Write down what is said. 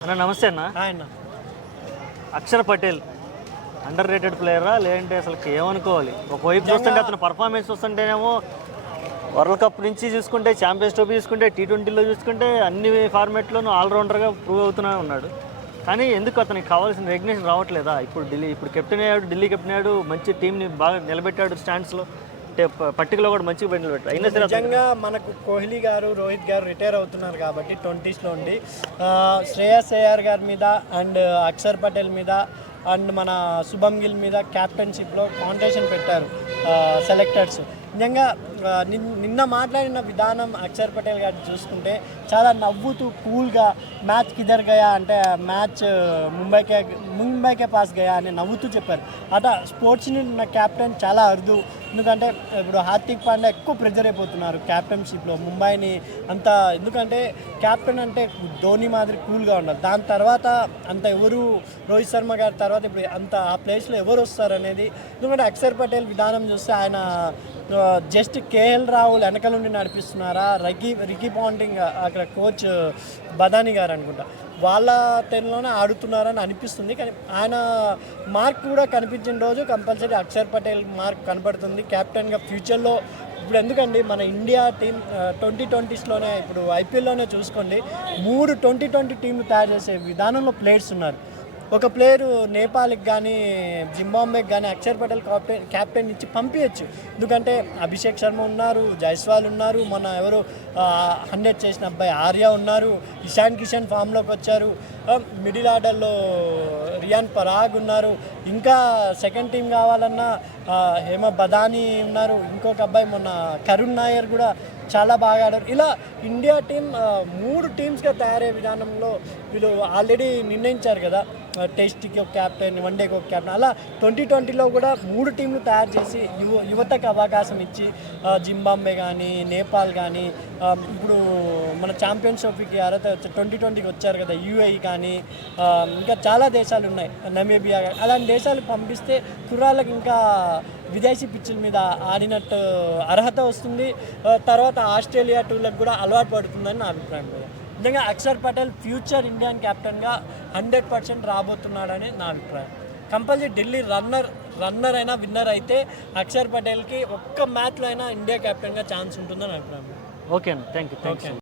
అన్న నమస్తే అన్న. ఆయన అక్షర్ పటేల్ అండర్ రేటెడ్ ప్లేయరా లేదంటే అసలు ఏమనుకోవాలి? ఒకవైపు చూస్తుంటే అతను పర్ఫార్మెన్స్ చూస్తుంటేనేమో వరల్డ్ కప్ నుంచి చూసుకుంటే ఛాంపియన్స్ ట్రోఫీ చూసుకుంటే టీ ట్వంటీలో చూసుకుంటే అన్ని ఫార్మాట్లోనూ ఆల్రౌండర్గా ప్రూవ్ అవుతూనే ఉన్నాడు. కానీ ఎందుకు అతనికి కావాల్సిన రెగ్యులేషన్ రావట్లేదా? ఇప్పుడు ఢిల్లీ ఇప్పుడు కెప్టెన్ అయ్యాడు ఢిల్లీ కెప్టెన్ అయ్యాడు మంచి టీంని బాగా నిలబెట్టాడు స్టాండ్స్లో అంటే పట్టికలో కూడా మంచిగా నిలబెట్టాడు అయినా సరే నిజంగా మనకు కోహ్లీ గారు రోహిత్ గారు రిటైర్ అవుతున్నారు కాబట్టి ట్వంటీస్లో ఉండి. శ్రేయస్ అయ్యర్ గారి మీద అండ్ అక్షర్ పటేల్ మీద అండ్ మన శుభం గిల్ మీద క్యాప్టెన్షిప్లో కాంపిటీషన్ పెట్టారు సెలెక్టర్స్ నిజంగా నిన్- నిన్న మాట్లాడిన విధానం అక్షర్ పటేల్ గారు చూసుకుంటే చాలా నవ్వుతూ కూల్గా మ్యాచ్ కిదర్ గయా అంటే మ్యాచ్ ముంబైకే ముంబైకే పాస్ గయా అని నవ్వుతూ చెప్పారు. అట స్పోర్ట్స్ని ఉన్న క్యాప్టెన్ చాలా అరుదు. ఎందుకంటే ఇప్పుడు హార్దిక్ పాండ్యా ఎక్కువ ప్రెజర్ అయిపోతున్నారు క్యాప్టెన్షిప్లో ముంబైని అంత. ఎందుకంటే క్యాప్టెన్ అంటే ధోని మాదిరి కూల్గా ఉండాలి. దాని తర్వాత అంత ఎవరు? రోహిత్ శర్మ గారి తర్వాత ఇప్పుడు అంత ఆ ప్లేస్లో ఎవరు వస్తారు అనేది? ఎందుకంటే అక్షర్ పటేల్ విధానం చూస్తే ఆయన జస్ట్ కేఎల్ రాహుల్ వెనక నుండి నడిపిస్తున్నారా? రికీ రికీ పాంటింగ్ అక్కడ కోచ్ బదాని గారు అనుకుంటా. వాళ్ళ టెన్లోనే ఆడుతున్నారని అనిపిస్తుంది. కానీ ఆయన మార్క్ కూడా కనిపించిన రోజు కంపల్సరీ అక్షర్ పటేల్ మార్క్ కనపడుతుంది. కెప్టెన్గా ఫ్యూచర్లో ఇప్పుడు ఎందుకండి మన ఇండియా టీం ట్వంటీ ట్వంటీస్లోనే ఇప్పుడు ఐపీఎల్లోనే చూసుకోండి. మూడు ట్వంటీ ట్వంటీ టీంలు తయారు చేసే విధానంలో ప్లేయర్స్ ఉన్నారు. ఒక ప్లేయరు నేపాల్కి కానీ జింబాంబేకి కానీ అక్షర్ పటేల్ క్యాప్టెన్ క్యాప్టెన్ ఇచ్చి పంపించచ్చు ఎందుకంటే అభిషేక్ శర్మ ఉన్నారు జైస్వాల్ ఉన్నారు మన ఎవరు హండ్రెడ్ చేసిన అబ్బాయి ఆర్య ఉన్నారు ఇషాన్ కిషన్ ఫామ్లోకి వచ్చారు. మిడిల్ ఆర్డర్లో రియాన్ పరాగ్ ఉన్నారు. ఇంకా సెకండ్ టీం కావాలన్నా హేమ బదాని ఉన్నారు ఇంకొక అబ్బాయి మొన్న కరుణ్ నాయర్ కూడా చాలా బాగా ఆడారు. ఇలా ఇండియా టీం మూడు టీమ్స్గా తయారయ్యే విధానంలో వీళ్ళు ఆల్రెడీ నిర్ణయించారు కదా. టెస్ట్కి ఒక క్యాప్టెన్ వన్ డేకి ఒక క్యాప్టెన్. అలా ట్వంటీ ట్వంటీలో కూడా మూడు టీంలు తయారు చేసి యువ యువతకు అవకాశం ఇచ్చి జింబాంబే కానీ నేపాల్ కానీ ఇప్పుడు మన ఛాంపియన్స్ ట్రోఫీకి అర్హత ట్వంటీ ట్వంటీకి వచ్చారు కదా యూఏఈ కానీ ఇంకా చాలా దేశాలు ఉన్నాయి నమేబియా కానీ అలాంటి దేశాలకు పంపిస్తే కుర్రాళ్ళకి ఇంకా విదేశీ పిచ్చుల మీద ఆడినట్టు అర్హత వస్తుంది. తర్వాత ఆస్ట్రేలియా టూర్లకు కూడా అలవాటు పడుతుందని నా అభిప్రాయం. నిజంగా అక్షర్ పటేల్ ఫ్యూచర్ ఇండియన్ కెప్టెన్గా హండ్రెడ్ పర్సెంట్ రాబోతున్నాడని నా అభిప్రాయం. కంపల్సరీ ఢిల్లీ రన్నర్ రన్నర్ అయినా విన్నర్ అయితే అక్షర్ పటేల్కి ఒక్క మ్యాచ్లో అయినా ఇండియా కెప్టెన్గా ఛాన్స్ ఉంటుందని అభిప్రాయం. ఓకే అన్న థ్యాంక్ యూ థ్యాంక్ యూ